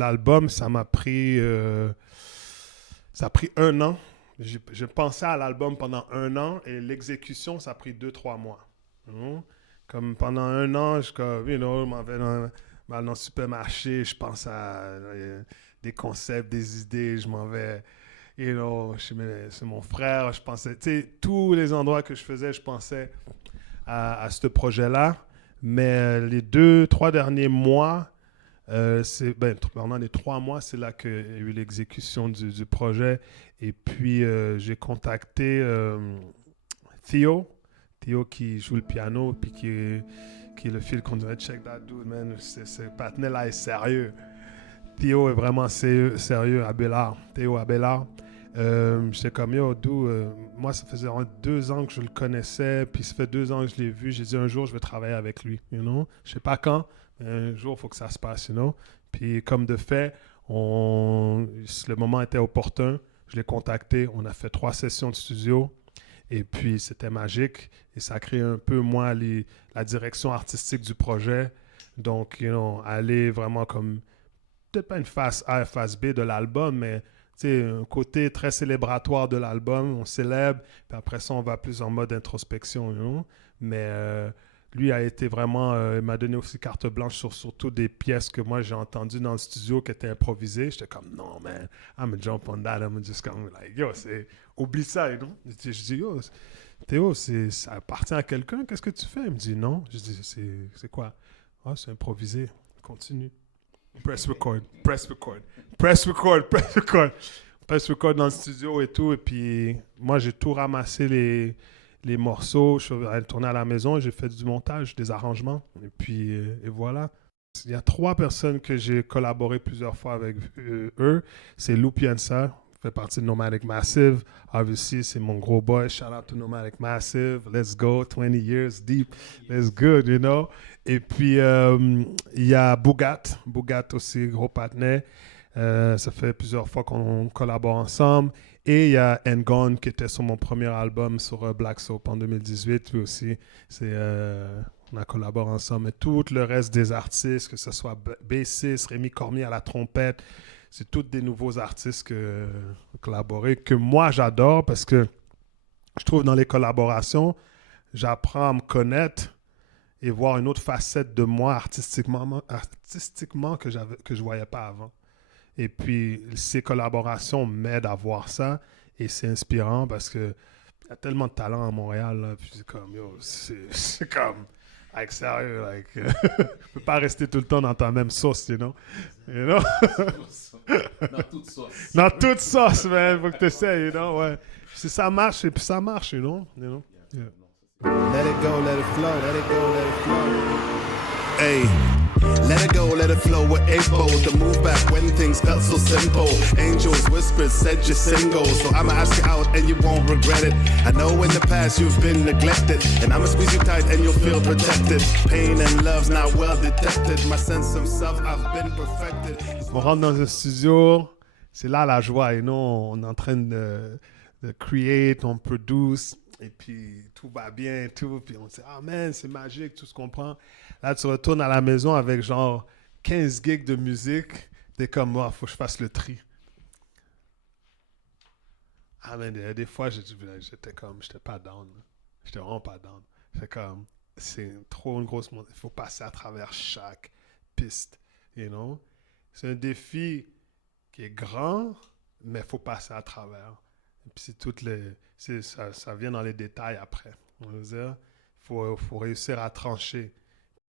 l'album, ça a pris 1 an. J'ai pensé à l'album pendant 1 an et l'exécution, ça a pris 2, 3 mois. You know? Comme pendant 1 an, je m'en vais dans le supermarché, je pense à des concepts, des idées, je m'en vais, chez mon frère, je pensais, tu sais, tous les endroits que je faisais, je pensais à ce projet-là. Mais les 2, 3 derniers mois, pendant les 3 mois, c'est là qu'il y a eu l'exécution du projet. Et puis, j'ai contacté Theo. Theo qui joue le piano, puis qui est le fil qu'on dirait check that dude, man. Ce patinet-là est sérieux. Theo est vraiment sérieux, Abelard. Théo Abelard. J'étais comme, yo, moi, ça faisait 2 ans que je le connaissais, puis ça fait 2 ans que je l'ai vu. J'ai dit, un jour, je vais travailler avec lui, you know? Je sais pas quand, mais un jour, il faut que ça se passe, you know? Puis, comme de fait, le moment était opportun. Je l'ai contacté, on a fait 3 sessions de studio, et puis c'était magique, et ça a créé un peu, moi, la direction artistique du projet. Donc, aller vraiment comme, peut-être pas une face A, face B de l'album, mais un côté très célébratoire de l'album, on célèbre, puis après ça, on va plus en mode introspection, Mais lui a été vraiment, il m'a donné aussi carte blanche sur surtout des pièces que moi j'ai entendues dans le studio qui étaient improvisées. J'étais comme, non, man, I'm a jump on that, I'm just comme, like, yo, oublie ça, Je dis, yo, Théo, ça appartient à quelqu'un, qu'est-ce que tu fais? Il me dit, non. Je dis, c'est quoi? Ah, c'est improvisé, continue. Press record, press record, press record, press record. Press record dans le studio et tout. Et puis, moi, j'ai tout ramassé les morceaux. Je suis allé tourner à la maison et j'ai fait du montage, des arrangements. Et puis, et voilà. Il y a 3 personnes que j'ai collaboré plusieurs fois avec eux. C'est Lou Piensa, fait partie de Nomadic Massive. Obviously, c'est mon gros boy. Shout out to Nomadic Massive. Let's go. 20 years deep. Let's good, Et puis, il y a Bougat. Bougat aussi, gros partenaire. Ça fait plusieurs fois qu'on collabore ensemble. Et il y a Ngone qui était sur mon premier album sur Black Soap en 2018. Lui aussi, on a collaboré ensemble. Et tout le reste des artistes, que ce soit B6, Rémi Cormier à la trompette, c'est tous des nouveaux artistes que collaboré, que moi j'adore parce que je trouve dans les collaborations, j'apprends à me connaître et voir une autre facette de moi artistiquement que je voyais pas avant. Et puis, ces collaborations m'aident à voir ça et c'est inspirant parce que y a tellement de talent à Montréal. Là, puis c'est comme, yo, c'est comme, like, sérieux, like, tu peux pas rester tout le temps dans ta même sauce, You know? Dans toute sauce. Dans toute sauce, man. Faut que tu essaies, ouais. Si ça marche, et puis ça marche, Yeah. Let it go, let it flow, let it go, let it flow. Hey. Let it go, let it flow, we're able to move back when things felt so simple. Angels whispered, said you're single, so I'ma ask you out and you won't regret it. I know in the past you've been neglected, and I'ma squeeze you tight and you'll feel protected. Pain and love's not well detected, my sense of self, I've been perfected. On rentre dans un studio, c'est là la joie, on est en train de create, on produce, et puis tout va bien, tout, puis on se dit, ah man, c'est magique, tout ce qu'on prend. Là, tu retournes à la maison avec genre 15 gigs de musique, t'es comme, moi, faut que je fasse le tri. Ah man, des fois, j'étais pas down. J'étais vraiment pas down. C'est comme, c'est trop une grosse montagne. Il faut passer à travers chaque piste, C'est un défi qui est grand, mais il faut passer à travers. Et puis ça vient dans les détails après. On veut dire, faut réussir à trancher.